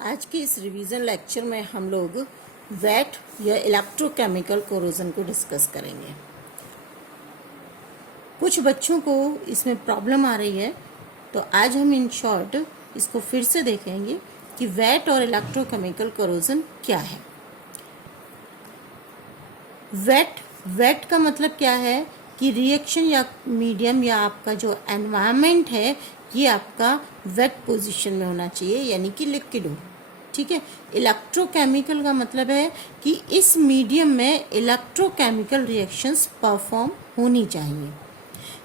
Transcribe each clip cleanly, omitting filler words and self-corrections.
आज के इस रिवीजन लेक्चर में हम लोग वेट या इलेक्ट्रोकेमिकल कोरोजन को डिस्कस करेंगे। कुछ बच्चों को इसमें प्रॉब्लम आ रही है, तो आज हम इन शॉर्ट इसको फिर से देखेंगे कि वेट और इलेक्ट्रोकेमिकल कोरोजन क्या है। वेट का मतलब क्या है कि रिएक्शन या मीडियम या आपका जो एनवायरनमेंट है ये आपका वेट पोजीशन में होना चाहिए, यानी कि लिक्विड हो। ठीक है। इलेक्ट्रोकेमिकल का मतलब है कि इस मीडियम में इलेक्ट्रोकेमिकल रिएक्शंस परफॉर्म होनी चाहिए।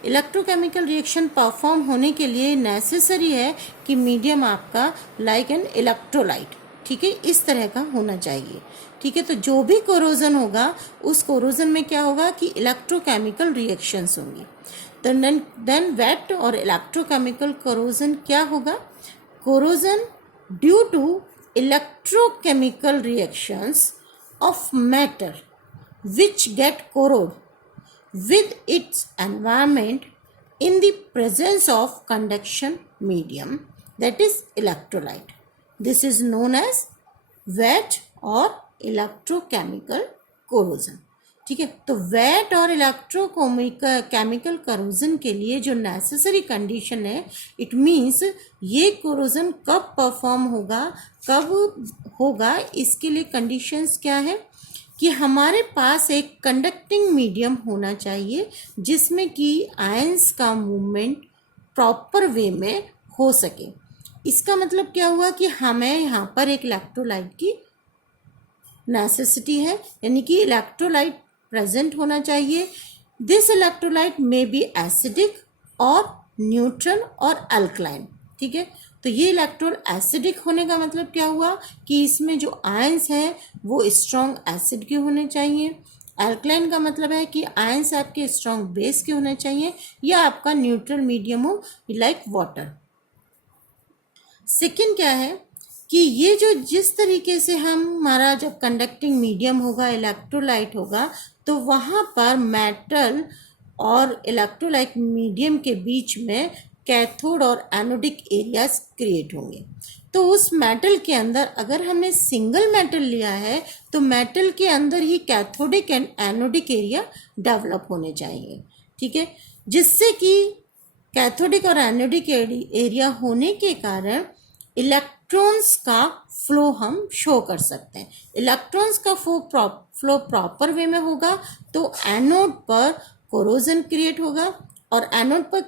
इलेक्ट्रोकेमिकल रिएक्शन परफॉर्म होने के लिए नेसेसरी है कि मीडियम आपका लाइक एन इलेक्ट्रोलाइट, ठीक है, इस तरह का होना चाहिए। ठीक है। तो जो भी कोरोजन होगा उस कोरोजन में क्या होगा कि इलेक्ट्रोकेमिकल रिएक्शंस होंगी। तो देन वेट और इलेक्ट्रोकेमिकल कोरोजन क्या होगा? Corrosion due to electrochemical reactions of matter which get corroded with its environment in the presence of conduction medium, that is electrolyte. This is known as wet or electrochemical corrosion. ठीक है। तो wait और electrochemical corrosion के लिए जो necessary condition है, it means ये corrosion कब परफॉर्म होगा, कब होगा, इसके लिए कंडीशंस क्या है कि हमारे पास एक कंडक्टिंग मीडियम होना चाहिए जिसमें कि आयंस का मूवमेंट प्रॉपर वे में हो सके। इसका मतलब क्या हुआ कि हमें यहाँ पर एक इलेक्ट्रोलाइट की नेसेसिटी है, यानी कि इलेक्ट्रोलाइट प्रेजेंट होना चाहिए। दिस इलेक्ट्रोलाइट में बी एसिडिक और न्यूट्रल और अल्कलाइन। ठीक है। तो ये इलेक्ट्रोल एसिडिक होने का मतलब क्या हुआ कि इसमें जो आयंस हैं वो स्ट्रॉन्ग एसिड के होने चाहिए। अल्कलाइन का मतलब है कि आयंस आपके स्ट्रॉन्ग बेस के होने चाहिए, या आपका न्यूट्रल मीडियम हो लाइक वाटर। सेकेंड क्या है कि ये जो जिस तरीके से हमारा जब कंडक्टिंग मीडियम होगा, इलेक्ट्रोलाइट होगा, तो वहाँ पर मेटल और इलेक्ट्रोलाइट मीडियम के बीच में कैथोड और एनोडिक एरियाज क्रिएट होंगे। तो उस मेटल के अंदर अगर हमने सिंगल मेटल लिया है तो मेटल के अंदर ही cathodic and anodic area develop होने चाहिए। ठीक है। जिससे कि कैथोडिक और एनोडिक एरिया होने के कारण इलेक्ट्रॉन्स का फ्लो हम शो कर सकते हैं। इलेक्ट्रॉन्स का फ्लो प्रॉपर वे में होगा तो एनोड पर कोरोजन क्रिएट होगा, और एनोड पर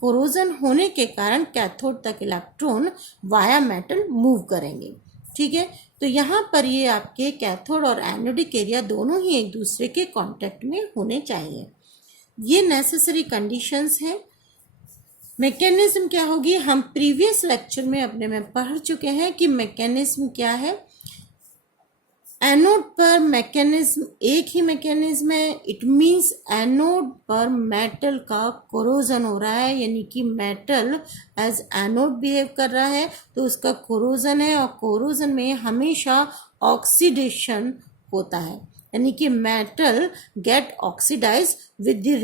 कोरोजन होने के कारण कैथोड तक इलेक्ट्रॉन वाया मेटल मूव करेंगे। ठीक है। तो यहाँ पर ये आपके कैथोड और एनोडिक एरिया दोनों ही एक दूसरे के कांटेक्ट में होने चाहिए। ये नेसेसरी कंडीशंस हैं। मैकेनिज्म क्या होगी, हम प्रीवियस लेक्चर में अपने में पढ़ चुके हैं कि मैकेनिज्म क्या है। एनोड पर मैकेनिज्म एक ही मैकेनिज्म है। इट मींस एनोड पर मेटल का कोरोजन हो रहा है, यानी कि मेटल एज एनोड बिहेव कर रहा है तो उसका कोरोजन है, और कोरोजन में हमेशा ऑक्सीडेशन होता है, यानी कि metal get oxidise with the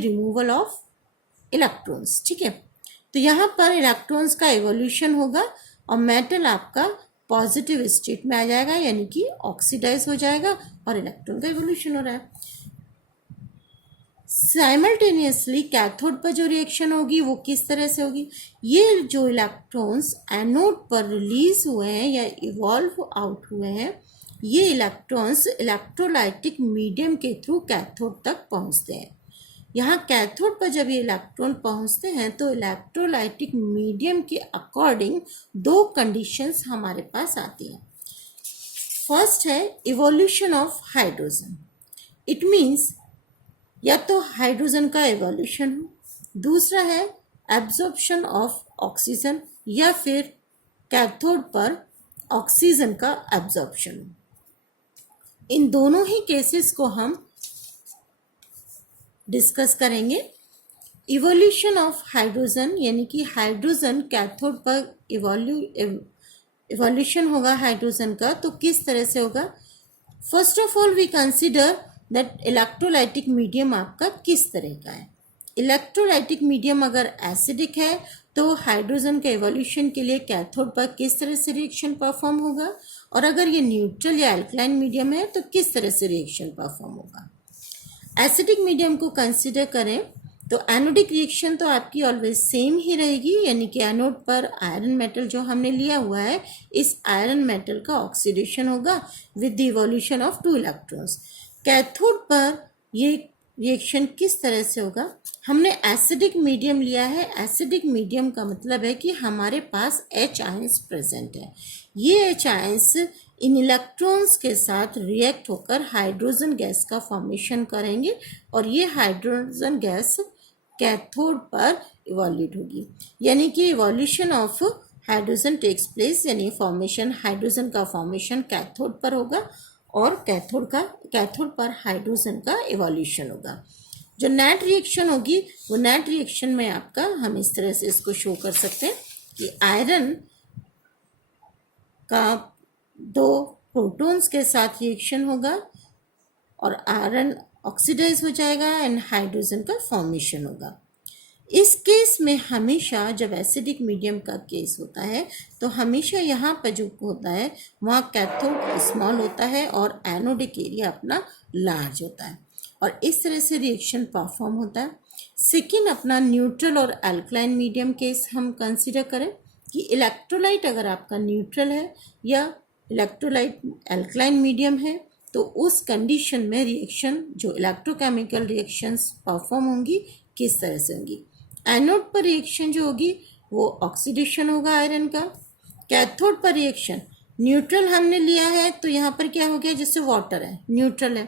removal of electrons. ठीक है। तो यहाँ पर इलेक्ट्रॉन्स का इवोल्यूशन होगा और मेटल आपका पॉजिटिव स्टेट में आ जाएगा, यानी कि ऑक्सीडाइज हो जाएगा और इलेक्ट्रॉन का इवोल्यूशन हो रहा है। साइमल्टेनियसली कैथोड पर जो रिएक्शन होगी वो किस तरह से होगी, ये जो इलेक्ट्रॉन्स एनोड पर रिलीज हुए हैं या इवॉल्व आउट हुए हैं, ये इलेक्ट्रॉन्स इलेक्ट्रोलाइटिक मीडियम के थ्रू कैथोड तक पहुंचते हैं। यहाँ कैथोड पर जब ये इलेक्ट्रॉन पहुंचते हैं तो इलेक्ट्रोलाइटिक मीडियम के अकॉर्डिंग दो कंडीशंस हमारे पास आती हैं। फर्स्ट है evolution of hydrogen. It means या तो हाइड्रोजन का इवोल्यूशन हो, दूसरा है एब्जॉर्प्शन ऑफ ऑक्सीजन, या फिर कैथोड पर ऑक्सीजन का एब्जॉर्प्शन हो। इन दोनों ही केसेस को हम डिस्कस करेंगे। इवोल्यूशन ऑफ हाइड्रोजन यानी कि हाइड्रोजन कैथोड पर इवोल्यूशन होगा हाइड्रोजन का, तो किस तरह से होगा? First of all we consider that electrolytic medium आपका किस तरह का है। इलेक्ट्रोलाइटिक मीडियम अगर एसिडिक है तो हाइड्रोजन के एवोल्यूशन के लिए कैथोड पर किस तरह से रिएक्शन परफॉर्म होगा, और अगर ये न्यूट्रल या अल्कलाइन मीडियम है तो किस तरह से रिएक्शन परफॉर्म होगा। एसिडिक मीडियम को कंसिडर करें तो एनोडिक रिएक्शन तो आपकी ऑलवेज सेम ही रहेगी, यानी कि एनोड पर आयरन मेटल जो हमने लिया हुआ है, इस आयरन मेटल का ऑक्सीडेशन होगा with the evolution of 2 electrons. Cathode पर ये रिएक्शन किस तरह से होगा, हमने एसिडिक मीडियम लिया है। एसिडिक मीडियम का मतलब है कि हमारे पास H आयंस प्रेजेंट है। ये H आयंस इन इलेक्ट्रॉन्स के साथ रिएक्ट होकर हाइड्रोजन गैस का फॉर्मेशन करेंगे और ये हाइड्रोजन गैस कैथोड पर इवोल्यूट होगी, यानी कि evolution of hydrogen takes place, यानी फॉर्मेशन हाइड्रोजन का फॉर्मेशन कैथोड पर होगा और कैथोड पर हाइड्रोजन का इवोल्यूशन होगा। जो नेट रिएक्शन होगी वो नेट रिएक्शन में आपका हम इस तरह से इसको शो कर सकते हैं कि आयरन का 2 प्रोटॉन्स के साथ रिएक्शन होगा और आयरन ऑक्सीडाइज हो जाएगा एंड हाइड्रोजन का फॉर्मेशन होगा। इस केस में हमेशा जब एसिडिक मीडियम का केस होता है तो हमेशा यहाँ पर जो होता है वहाँ कैथोड स्मॉल होता है और एनोडिक एरिया अपना लार्ज होता है और इस तरह से रिएक्शन परफॉर्म होता है। सेकेंड अपना न्यूट्रल और अल्कलाइन मीडियम केस हम कंसिडर करें कि इलेक्ट्रोलाइट अगर आपका न्यूट्रल है या इलेक्ट्रोलाइट अल्कलाइन मीडियम है तो उस कंडीशन में रिएक्शन जो इलेक्ट्रोकेमिकल रिएक्शंस परफॉर्म होंगी किस तरह से होंगी। एनोड पर रिएक्शन जो होगी वो ऑक्सीडेशन होगा आयरन का। कैथोड पर रिएक्शन न्यूट्रल हमने लिया है तो यहाँ पर क्या हो गया, जैसे वाटर है न्यूट्रल है।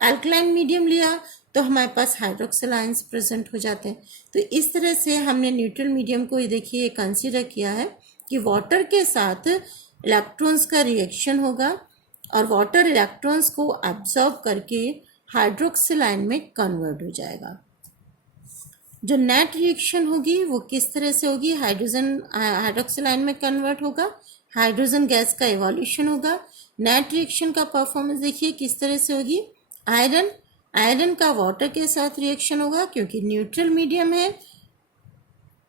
अल्कलाइन मीडियम लिया तो हमारे पास हाइड्रोक्सिल आयंस प्रेजेंट हो जाते हैं। तो इस तरह से हमने न्यूट्रल मीडियम को ये देखिए कंसीडर किया है कि वाटर के साथ इलेक्ट्रॉन्स का रिएक्शन होगा और वाटर इलेक्ट्रॉन्स को एब्जॉर्ब करके हाइड्रोक्सिल आयन में कन्वर्ट हो जाएगा। जो नेट रिएक्शन होगी वो किस तरह से होगी, हाइड्रोजन हाइड्रोक्सिल आयन में कन्वर्ट होगा, हाइड्रोजन गैस का इवोल्यूशन होगा। नेट रिएक्शन का परफॉर्मेंस देखिए किस तरह से होगी, आयरन का वाटर के साथ रिएक्शन होगा क्योंकि न्यूट्रल मीडियम है।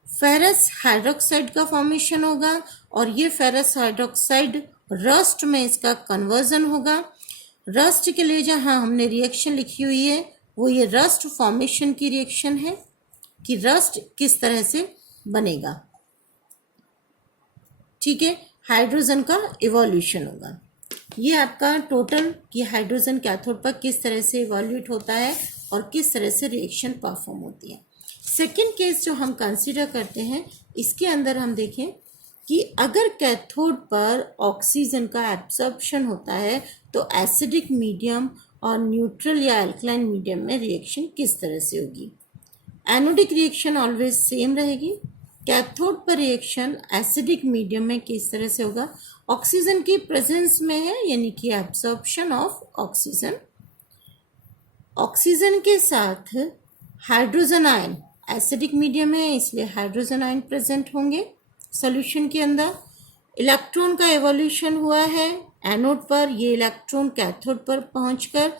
फेरस हाइड्रोक्साइड का फॉर्मेशन होगा और ये फेरस हाइड्रोक्साइड रस्ट में इसका कन्वर्जन होगा। रस्ट के लिए जहाँ हमने रिएक्शन लिखी हुई है वो ये रस्ट फॉर्मेशन की रिएक्शन है कि रस्ट किस तरह से बनेगा। ठीक है, हाइड्रोजन का इवोल्यूशन होगा। ये आपका टोटल कि हाइड्रोजन कैथोड पर किस तरह से इवोल्यूट होता है और किस तरह से रिएक्शन परफॉर्म होती है। सेकेंड केस जो हम कंसीडर करते हैं इसके अंदर हम देखें कि अगर कैथोड पर ऑक्सीजन का एब्जॉर्प्शन होता है तो एसिडिक मीडियम और न्यूट्रल या अल्कलाइन मीडियम में रिएक्शन किस तरह से होगी। एनोडिक रिएक्शन ऑलवेज सेम रहेगी। कैथोड पर रिएक्शन एसिडिक मीडियम में किस तरह से होगा, ऑक्सीजन की प्रेजेंस में है यानी कि एब्जॉर्प्शन ऑफ ऑक्सीजन। ऑक्सीजन के साथ हाइड्रोजन आयन, एसिडिक मीडियम है इसलिए हाइड्रोजन आयन प्रेजेंट होंगे सॉल्यूशन के अंदर। इलेक्ट्रॉन का एवोल्यूशन हुआ है एनोड पर, ये इलेक्ट्रॉन कैथोड पर पहुंचकर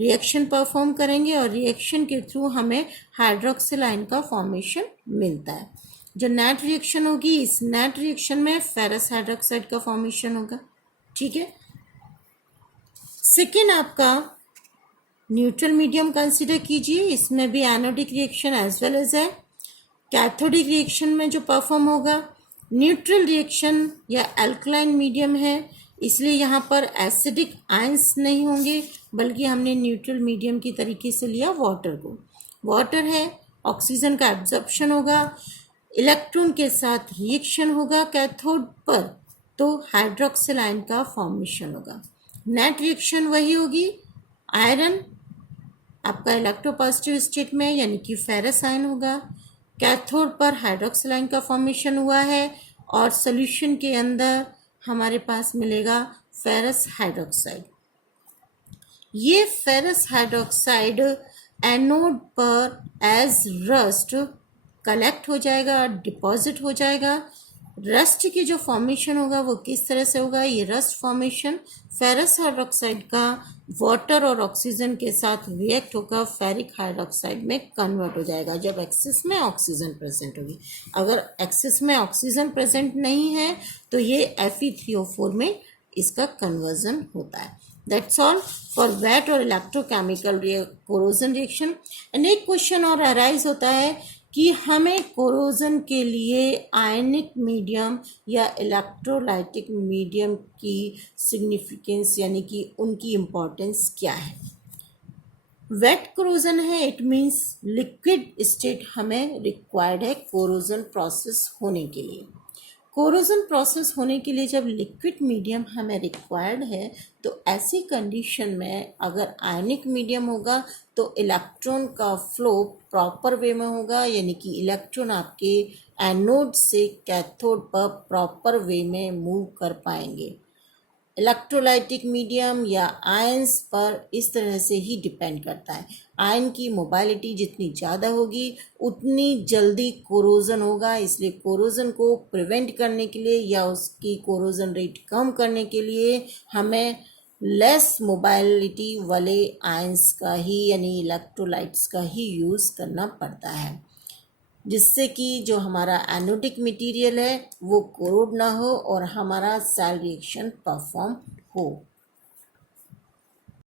रिएक्शन परफॉर्म करेंगे और रिएक्शन के थ्रू हमें हाइड्रोक्सिल आयन का फॉर्मेशन मिलता है। जो नेट रिएक्शन होगी इस नेट रिएक्शन में फेरस हाइड्रोक्साइड का फॉर्मेशन होगा। ठीक है, सेकेंड आपका न्यूट्रल मीडियम कंसीडर कीजिए, इसमें भी anodic reaction as well as है। कैथोडिक रिएक्शन में जो परफॉर्म होगा न्यूट्रल रिएक्शन या अल्कलाइन मीडियम है इसलिए यहाँ पर एसिडिक आयंस नहीं होंगे बल्कि हमने न्यूट्रल मीडियम की तरीके से लिया वाटर को। वाटर है, ऑक्सीजन का एब्जॉर्प्शन होगा, इलेक्ट्रॉन के साथ रिएक्शन होगा कैथोड पर तो हाइड्रोक्सिल आयन का फॉर्मेशन होगा। नेट रिएक्शन वही होगी, आयरन आपका इलेक्ट्रोपॉजिटिव स्टेट में यानी कि फेरस आयन होगा, कैथोड पर हाइड्रोक्सिल आयन का फॉर्मेशन हुआ है और सोल्यूशन के अंदर हमारे पास मिलेगा फेरस हाइड्रोक्साइड। ये फेरस हाइड्रोक्साइड एनोड पर एज रस्ट कलेक्ट हो जाएगा, डिपॉजिट हो जाएगा। रस्ट की जो फॉर्मेशन होगा वो किस तरह से होगा, ये रस्ट फॉर्मेशन फेरस हाइड्रोक्साइड का वाटर और ऑक्सीजन के साथ रिएक्ट होकर फेरिक हाइड्रोक्साइड में कन्वर्ट हो जाएगा जब एक्सिस में ऑक्सीजन प्रेजेंट होगी। अगर एक्सिस में ऑक्सीजन प्रेजेंट नहीं है तो ये Fe3O4 में इसका कन्वर्जन होता है। दैट्स ऑल फॉर वेट और इलेक्ट्रोकेमिकल कोरोजन रिएक्शन। एंड एक क्वेश्चन और अराइज होता है कि हमें कोरोजन के लिए आयनिक मीडियम या इलेक्ट्रोलाइटिक मीडियम की सिग्निफिकेंस यानी कि उनकी इम्पोर्टेंस क्या है। वेट कोरोजन है, इट मीन्स लिक्विड स्टेट हमें रिक्वायर्ड है कोरोजन प्रोसेस होने के लिए। कोरोजन प्रोसेस होने के लिए जब लिक्विड मीडियम हमें रिक्वायर्ड है तो ऐसी कंडीशन में अगर आयनिक मीडियम होगा तो इलेक्ट्रॉन का फ्लो प्रॉपर वे में होगा, यानी कि इलेक्ट्रॉन आपके एनोड से कैथोड पर प्रॉपर वे में मूव कर पाएंगे। इलेक्ट्रोलाइटिक मीडियम या आयंस पर इस तरह से ही डिपेंड करता है। आयन की मोबाइलिटी जितनी ज़्यादा होगी उतनी जल्दी कोरोजन होगा, इसलिए कोरोजन को प्रिवेंट करने के लिए या उसकी कोरोजन रेट कम करने के लिए हमें लेस मोबाइलिटी वाले आयंस का ही यानी इलेक्ट्रोलाइट्स का ही यूज़ करना पड़ता है, जिससे कि जो हमारा एनोडिक मटेरियल है वो कोरोड ना हो और हमारा सेल रिएक्शन परफॉर्म हो।